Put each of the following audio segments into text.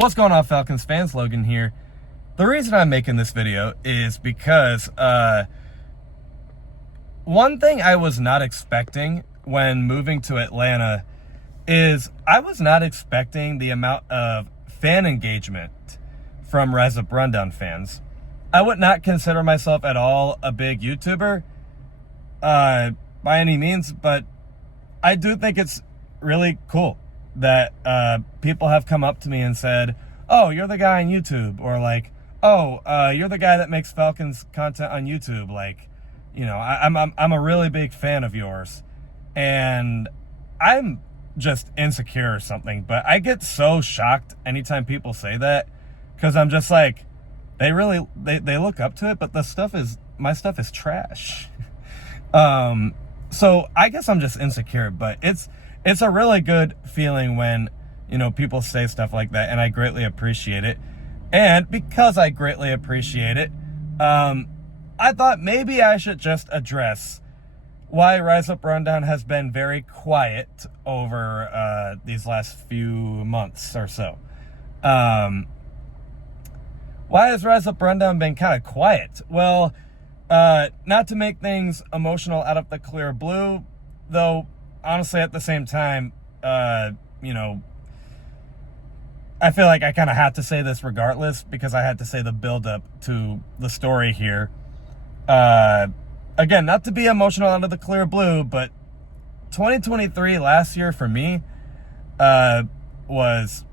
What's going on, Falcons fans? Logan here. The reason I'm making this video is because one thing I was not expecting when moving to Atlanta is I was not expecting the amount of fan engagement from Rise Up Rundown fans. I would not consider myself at all a big YouTuber by any means, but I do think it's really cool that people have come up to me and said, "Oh, you're the guy on YouTube," or like, "Oh, you're the guy that makes Falcons content on YouTube." Like, you know, I'm a really big fan of yours, and I'm just insecure or something. But I get so shocked anytime people say that, because I'm just like, they look up to it, but my stuff is trash. So I guess I'm just insecure, but it's a really good feeling when, you know, people say stuff like that, and I greatly appreciate it. And because I greatly appreciate it, I thought maybe I should just address why Rise Up Rundown has been very quiet over these last few months or so. Why has Rise Up Rundown been kind of quiet? Well, not to make things emotional out of the clear blue, though, honestly, at the same time, you know, I feel like I kind of have to say this regardless, because I had to say the build-up to the story here. Again, not to be emotional out of the clear blue, but 2023, last year for me, was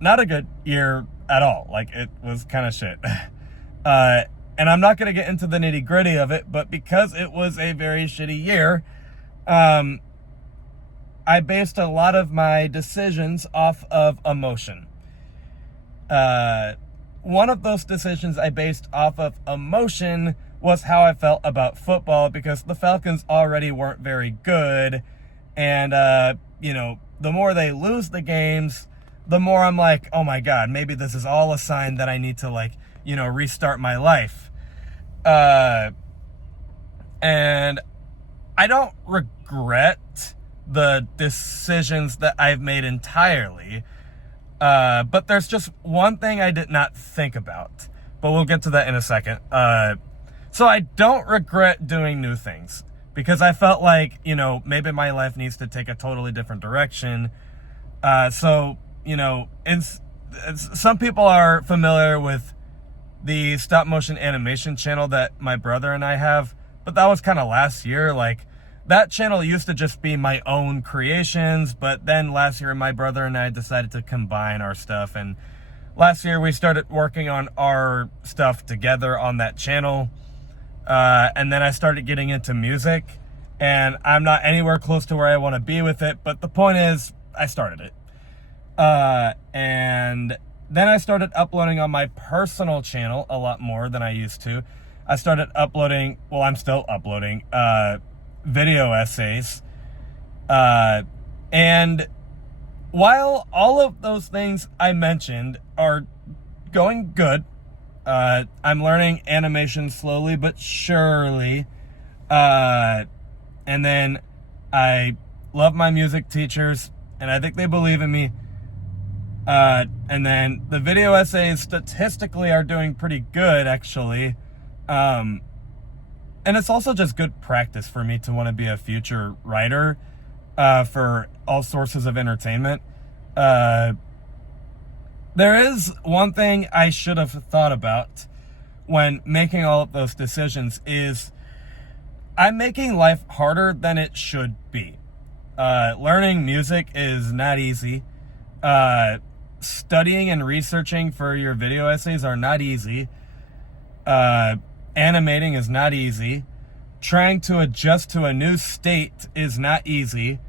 not a good year at all. Like, it was kind of shit. And I'm not going to get into the nitty-gritty of it, but because it was a very shitty year, I based a lot of my decisions off of emotion. One of those decisions I based off of emotion was how I felt about football, because the Falcons already weren't very good. And, you know, the more they lose the games, the more I'm like, oh my God, maybe this is all a sign that I need to, like, you know, restart my life. And I don't regret the decisions that I've made entirely. But there's just one thing I did not think about, but we'll get to that in a second. So I don't regret doing new things, because I felt like, you know, maybe my life needs to take a totally different direction. So, you know, it's some people are familiar with the stop motion animation channel that my brother and I have, but that was kind of last year. Like, that channel used to just be my own creations, but then last year my brother and I decided to combine our stuff, and last year we started working on our stuff together on that channel. And then I started getting into music, and I'm not anywhere close to where I want to be with it, but the point is, I started it. And then I started uploading on my personal channel a lot more than I used to. I started uploading, well, I'm still uploading, video essays. And while all of those things I mentioned are going good, I'm learning animation slowly but surely. And then I love my music teachers, and I think they believe in me. And then the video essays statistically are doing pretty good, actually. And it's also just good practice for me to want to be a future writer, for all sources of entertainment. There is one thing I should have thought about when making all of those decisions is I'm making life harder than it should be. Learning music is not easy. Studying and researching for your video essays are not easy. Animating is not easy. Trying to adjust to a new state is not easy.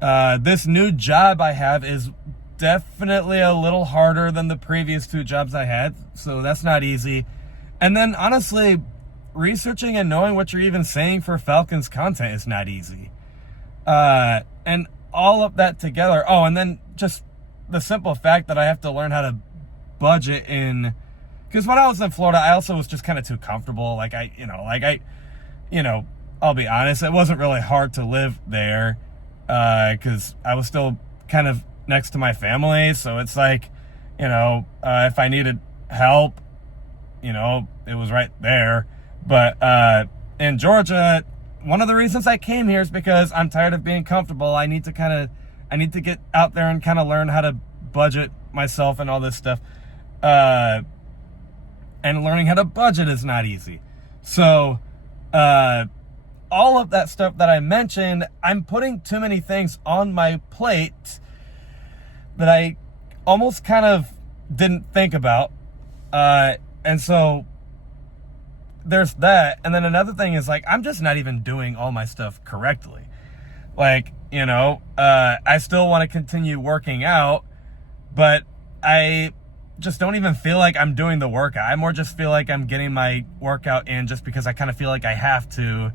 This new job I have is definitely a little harder than the previous two jobs I had, so that's not easy. And then, honestly, researching and knowing what you're even saying for Falcons content is not easy. And all of that together. Oh, and then just the simple fact that I have to learn how to budget in, because when I was in Florida, I also was just kind of too comfortable. I'll be honest, it wasn't really hard to live there, because I was still kind of next to my family. So it's like, If I needed help, it was right there. But in Georgia, one of the reasons I came here is because I'm tired of being comfortable. I need to get out there and kind of learn how to budget myself and all this stuff. And learning how to budget is not easy. So, all of that stuff that I mentioned, I'm putting too many things on my plate that I almost kind of didn't think about. And so there's that. And then another thing is, like, I'm just not even doing all my stuff correctly. Like, I still want to continue working out, but I just don't even feel like I'm doing the workout. I more just feel like I'm getting my workout in just because I kind of feel like I have to.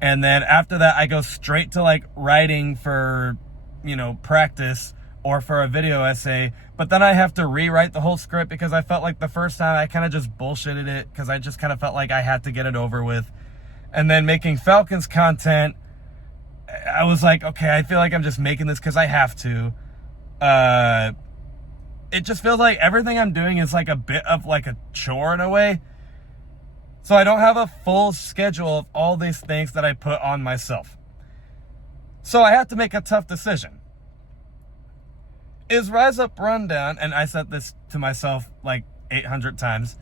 And then after that, I go straight to like writing for, practice or for a video essay. But then I have to rewrite the whole script because I felt like the first time I kind of just bullshitted it because I just kind of felt like I had to get it over with. And then making Falcons content, I was like, okay, I feel like I'm just making this because I have to. It just feels like everything I'm doing is like a bit of like a chore in a way. So I don't have a full schedule of all these things that I put on myself. So I had to make a tough decision. Is Rise Up Rundown, and I said this to myself like 800 times,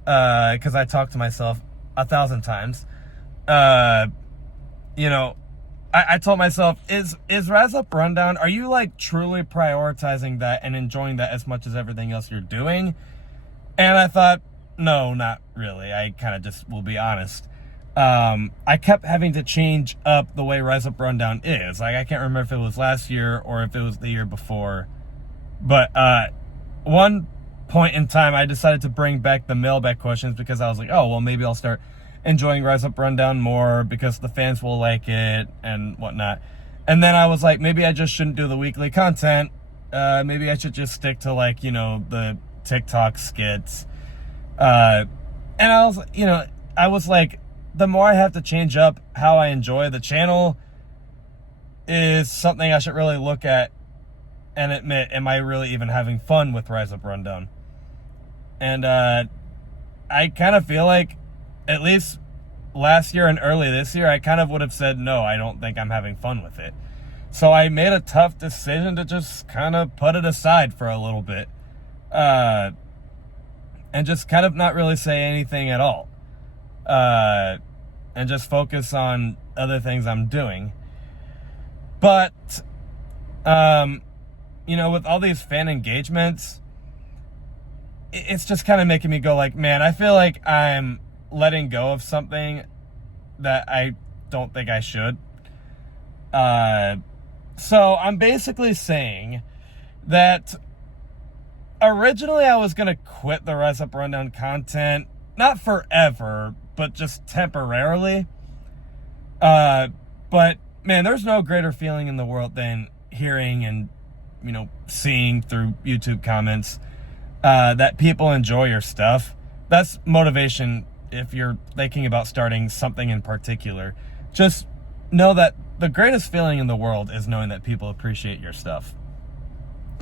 because I talk to myself 1,000 times. I told myself, is Rise Up Rundown, are you like truly prioritizing that and enjoying that as much as everything else you're doing? And I thought, no, not really. I kind of just will be honest. I kept having to change up the way Rise Up Rundown is. Like, I can't remember if it was last year or if it was the year before. But one point in time, I decided to bring back the mailbag questions because I was like, oh, well, maybe I'll start enjoying Rise Up Rundown more because the fans will like it and whatnot. And then I was like, maybe I just shouldn't do the weekly content. Maybe I should just stick to like, the TikTok skits. And I was like, the more I have to change up how I enjoy the channel is something I should really look at and admit, am I really even having fun with Rise Up Rundown? And I kind of feel like, at least last year and early this year, I kind of would have said, no, I don't think I'm having fun with it. So I made a tough decision to just kind of put it aside for a little bit. And just kind of not really say anything at all. And just focus on other things I'm doing. But, with all these fan engagements, it's just kind of making me go like, man, I feel like I'm letting go of something that I don't think I should. So I'm basically saying that originally I was going to quit the Rise Up Rundown content, not forever, but just temporarily. But man, there's no greater feeling in the world than hearing and, seeing through YouTube comments, that people enjoy your stuff. That's motivation if you're thinking about starting something in particular. Just know that the greatest feeling in the world is knowing that people appreciate your stuff.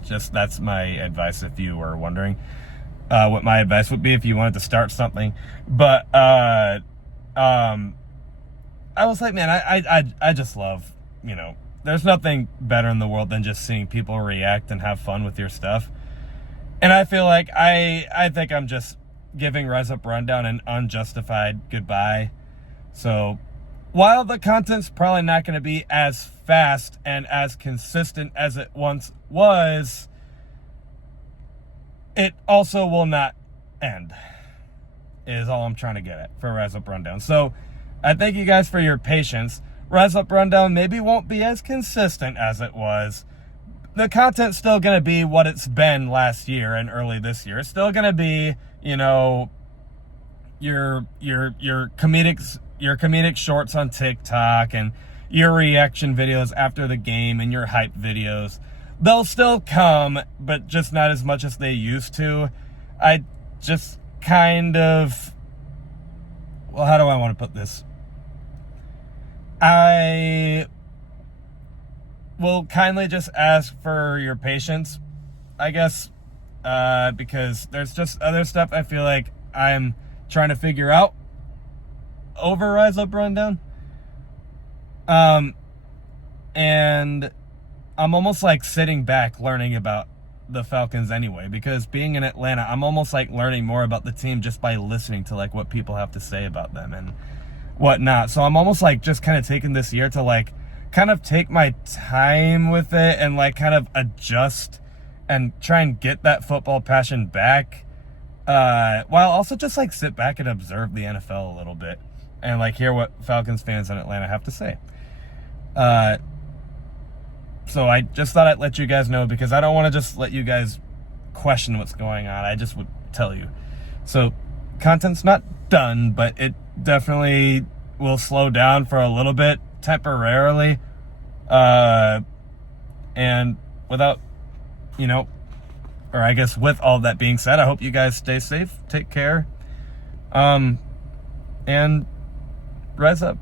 Just, that's my advice if you were wondering what my advice would be if you wanted to start something. But I was like, man, I just love, there's nothing better in the world than just seeing people react and have fun with your stuff. And I feel like I think I'm just giving Rise Up Rundown an unjustified goodbye. So while the content's probably not going to be as fast and as consistent as it once was, it also will not end, is all I'm trying to get at for Rise Up Rundown. So I thank you guys for your patience. Rise Up Rundown maybe won't be as consistent as it was. The content's still going to be what it's been last year and early this year. It's still going to be, your comedic shorts on TikTok and your reaction videos after the game and your hype videos. They'll still come, but just not as much as they used to. I just kind of, well, how do I want to put this? I will kindly just ask for your patience, I guess, because there's just other stuff I feel like I'm trying to figure out over Rise Up, Run Down. And I'm almost like sitting back learning about the Falcons anyway, because being in Atlanta, I'm almost like learning more about the team just by listening to like what people have to say about them and whatnot. So I'm almost like just kind of taking this year to like kind of take my time with it and like kind of adjust and try and get that football passion back, while also just like sit back and observe the NFL a little bit and like hear what Falcons fans in Atlanta have to say. So I just thought I'd let you guys know, because I don't want to just let you guys question what's going on. I just would tell you. So content's not done, but it definitely will slow down for a little bit temporarily. And without, or I guess with all that being said, I hope you guys stay safe, take care, and rise up.